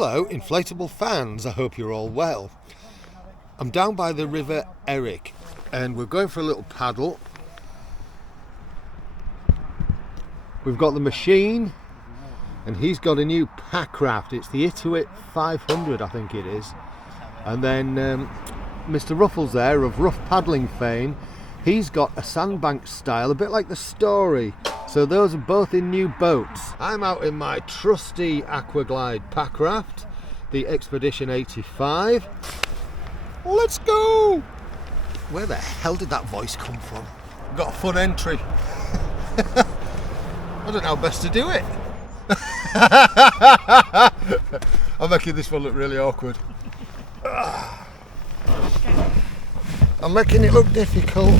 Hello, inflatable fans, I hope you're all well. I'm down by the River Eric and we're going for a little paddle. We've got the machine and he's got a new Packraft. It's the Itiwit Pr500, I think it is. And then Mr. Ruffles there of rough paddling fame, he's got a Sandbanks Style, a bit like the Story. So those are both in new boats. I'm out in my trusty Aquaglide Packraft, the Expedition 85. Let's go! Where the hell did that voice come from? Got a fun entry. I don't know how best to do it. I'm making this one look really awkward. I'm making it look difficult.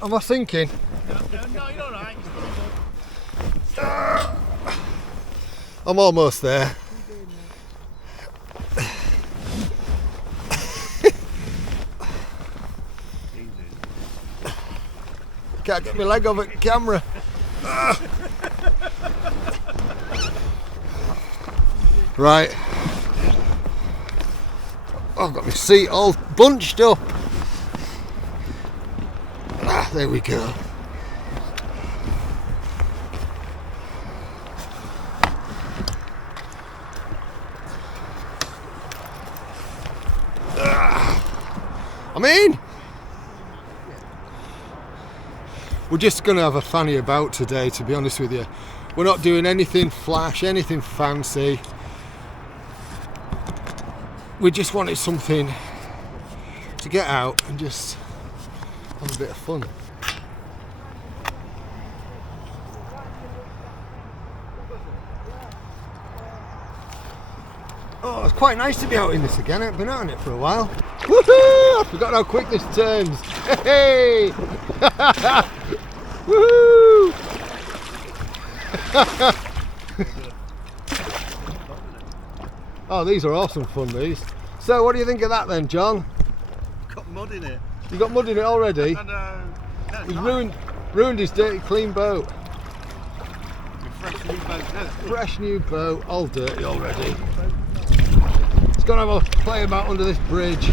Am I sinking? No, you're alright. I'm almost there. Can't get my leg over the camera. Right. I've got my seat all bunched up. There we go. I'm in. We're just going to have a fanny about today, to be honest with you. We're not doing anything flash, anything fancy. We just wanted something to get out and just have a bit of fun. Oh, it's quite nice to be out in this again. I haven't been out in it for a while. Woohoo! I forgot how quick this turns. Hey! Woohoo! Oh, these are awesome fun, these. So, what do you think of that then, John? Got mud in it. You got mud in it already? I know. No, He's ruined his dirty, clean boat. Fresh new boat. No. Fresh new boat, all dirty already. It's gonna have a play about under this bridge.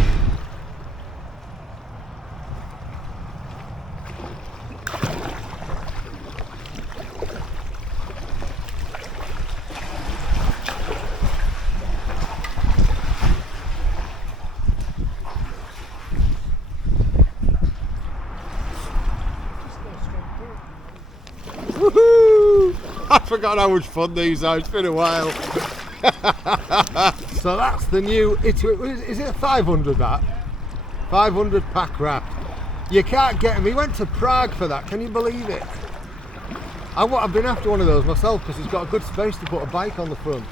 Woohoo! I forgot how much fun these are, it's been a while. So that's the new Itiwit, is it a 500 that? 500 Packraft. You can't get them, he went to Prague for that, can you believe it? I've been after one of those myself because it's got a good space to put a bike on the front.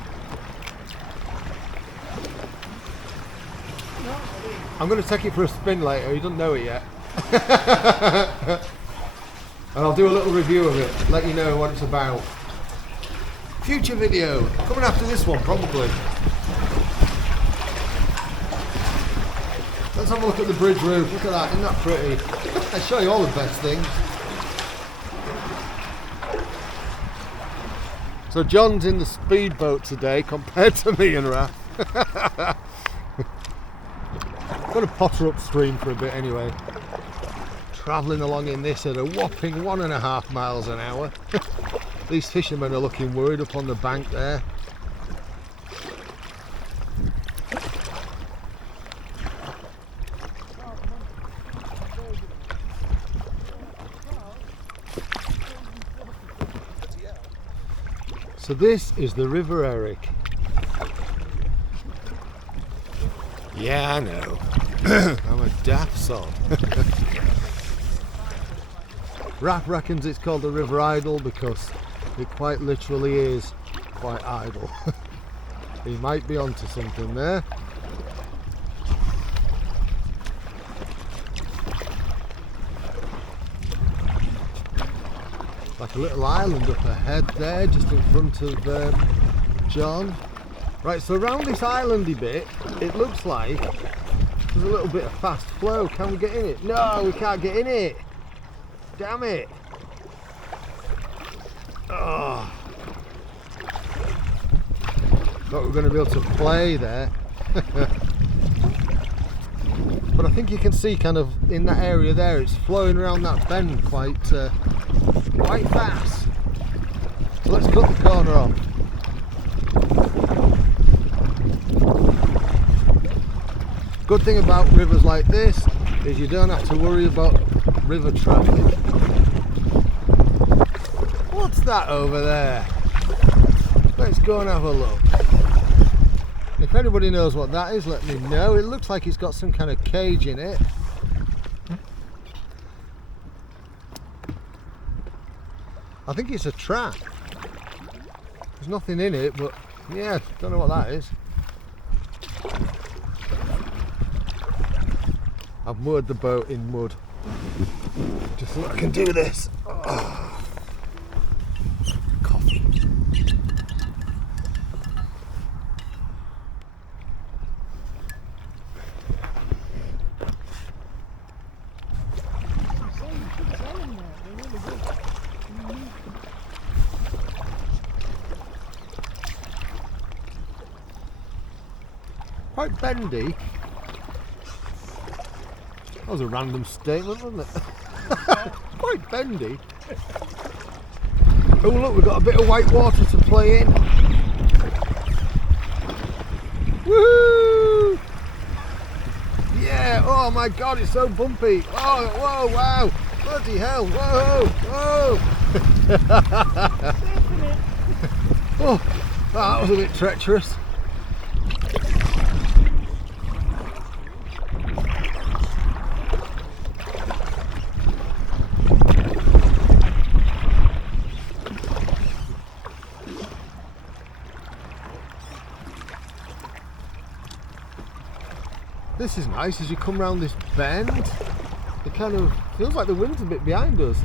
I'm going to take it for a spin later, he doesn't know it yet. And I'll do a little review of it, let you know what it's about. Future video, coming after this one probably. Let's have a look at the bridge roof, look at that, isn't that pretty? I show you all the best things. So John's in the speedboat today compared to me and Raph. I'm going to potter upstream for a bit anyway. Travelling along in this at a whopping 1.5 miles an hour. These fishermen are looking worried up on the bank there. So this is the River Eric. Yeah, I know. I'm a daft sod. Raph reckons it's called the River Idle because it quite literally is quite idle. He might be onto something there. Like a little island up ahead there, just in front of John. Right, so around this islandy bit, it looks like there's a little bit of fast flow. Can we get in it? No, we can't get in it. Damn it. Oh. Thought we were going to be able to play there. But I think you can see kind of in that area there, it's flowing around that bend quite fast. So let's cut the corner off. Good thing about rivers like this is you don't have to worry about river traffic. What's that over there? Let's go and have a look. If anybody knows what that is, let me know. It looks like it's got some kind of cage in it. I think it's a trap. There's nothing in it, but yeah, don't know what that is. I've moored the boat in mud. Just so I can do this. Oh. Coffee. Quite bendy. That was a random statement, wasn't it? Quite bendy. Oh look, we've got a bit of white water to play in. Woohoo! Yeah, oh my god, it's so bumpy. Oh, whoa, wow. Bloody hell, whoa, whoa. Oh, that was a bit treacherous. This is nice as you come round this bend. It kind of feels like the wind's a bit behind us.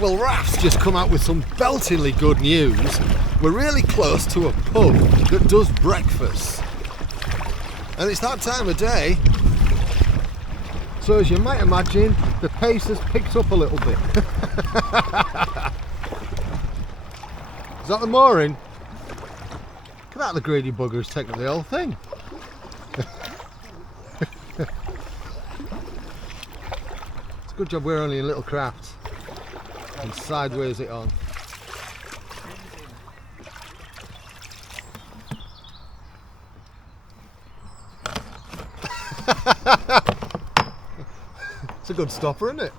Well, Raf's just come out with some beltingly good news. We're really close to a pub that does breakfast. And it's that time of day. So as you might imagine, the pace has picked up a little bit. Is that the mooring? Look at that, the greedy bugger's taken the whole thing. It's a good job we're only in little craft. And sideways it on. It's a good stopper, isn't it?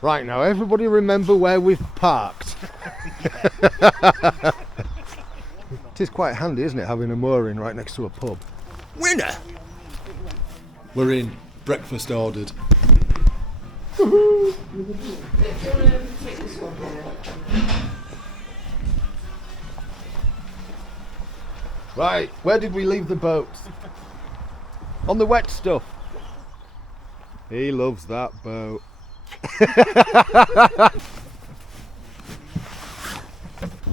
Right, now everybody remember where we've parked. It is quite handy, isn't it, having a mooring right next to a pub. Winner! We're in. Breakfast ordered. Right, where did we leave the boat? On the wet stuff. He loves that boat.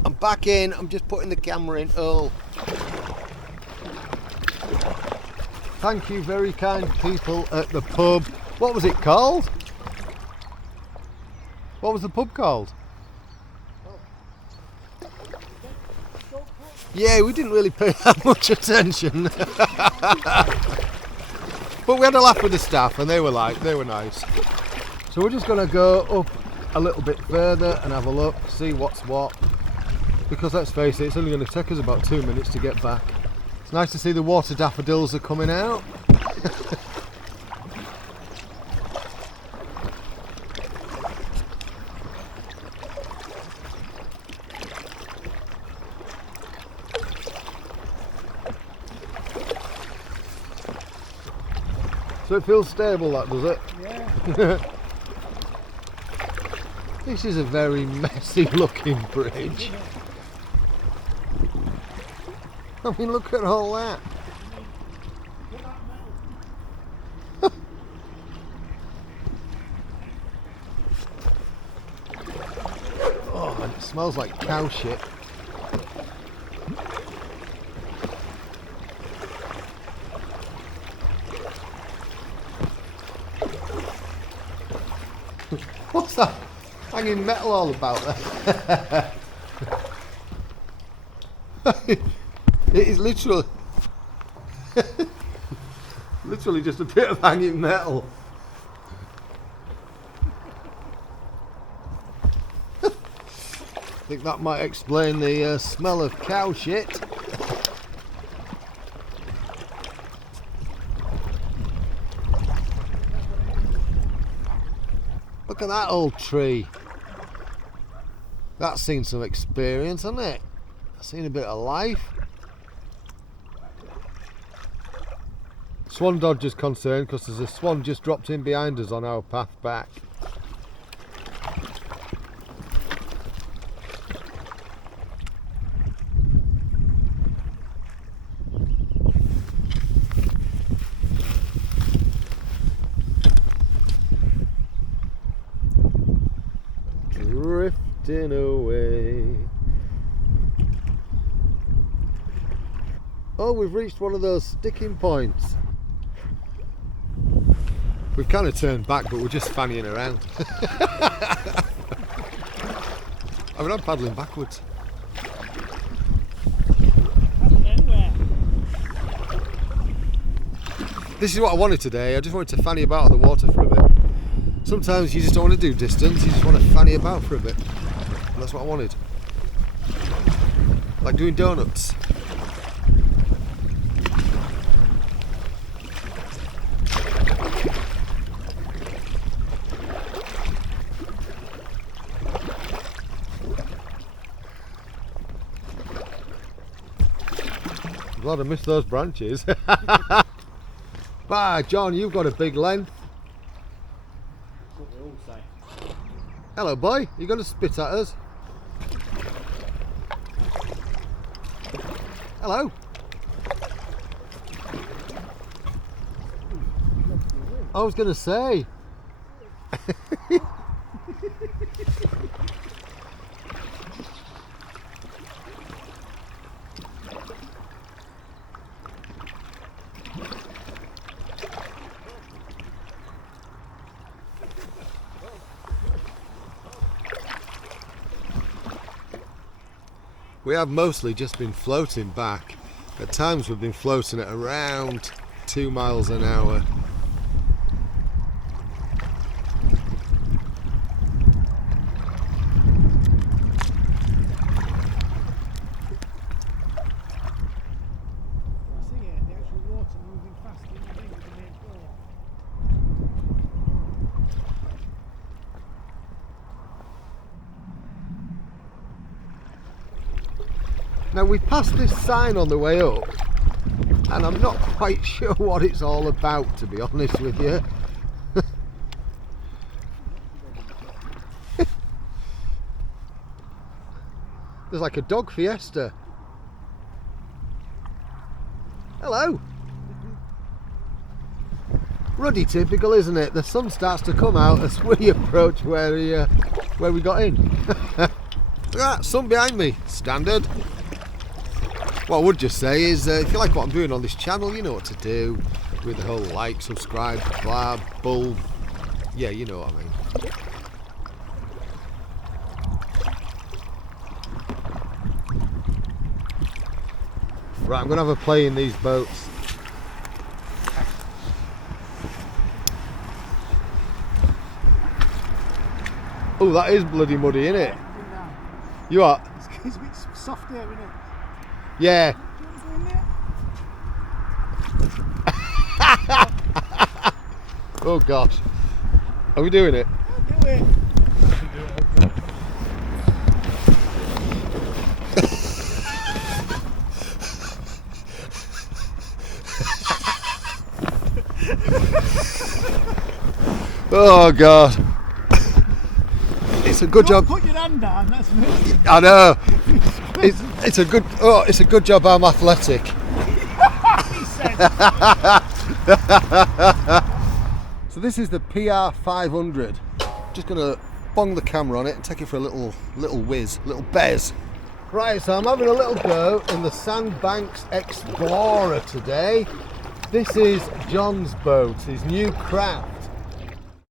I'm back in, I'm just putting the camera in. Oh. Thank you, very kind people at the pub. What was it called? What was the pub called? Yeah, we didn't really pay that much attention. But we had a laugh with the staff and they were nice. So we're just going to go up a little bit further and have a look, see what's what. Because let's face it, it's only going to take us about 2 minutes to get back. It's nice to see the water daffodils are coming out. So it feels stable, that does it? Yeah. This is a very messy looking bridge. I mean, look at all that. Oh, and it smells like cow shit. What's that hanging metal all about there? It is literally just a bit of hanging metal. I think that might explain the smell of cow shit. Look at that old tree. That's seen some experience, hasn't it? Seen a bit of life. Swan Dodger's concerned because there's a swan just dropped in behind us on our path back. Drifting away. Oh, we've reached one of those sticking points. We've kind of turned back, but we're just fannying around. I mean, I'm paddling backwards. This is what I wanted today. I just wanted to fanny about on the water for a bit. Sometimes you just don't want to do distance, you just want to fanny about for a bit. And that's what I wanted. Like doing donuts. I'm glad I missed those branches. Bye, John, you've got a big length. That's what they all say. Hello, boy. You going to spit at us? Hello. I was going to say. We have mostly just been floating back. At times we've been floating at around 2 miles an hour. Now we passed this sign on the way up and I'm not quite sure what it's all about, to be honest with you. There's like a dog fiesta. Hello. Ruddy typical, isn't it? The sun starts to come out as we approach where we got in. Look at that, sun behind me, standard. What I would just say is, if you like what I'm doing on this channel, you know what to do with the whole like, subscribe, blah, bull. Yeah, you know what I mean. Right, I'm going to have a play in these boats. Oh, that is bloody muddy, isn't it? You are? It's a bit soft here, isn't it? Yeah. Oh gosh. Are we doing it? I'll do it. Oh god. It's a good job. Put your hand down, that's me. I know. It's a good job I'm athletic. So this is the PR500. Just gonna bong the camera on it and take it for a little whiz, little bez. Right, so I'm having a little go in the Sandbanks Explorer today. This is John's boat, his new craft.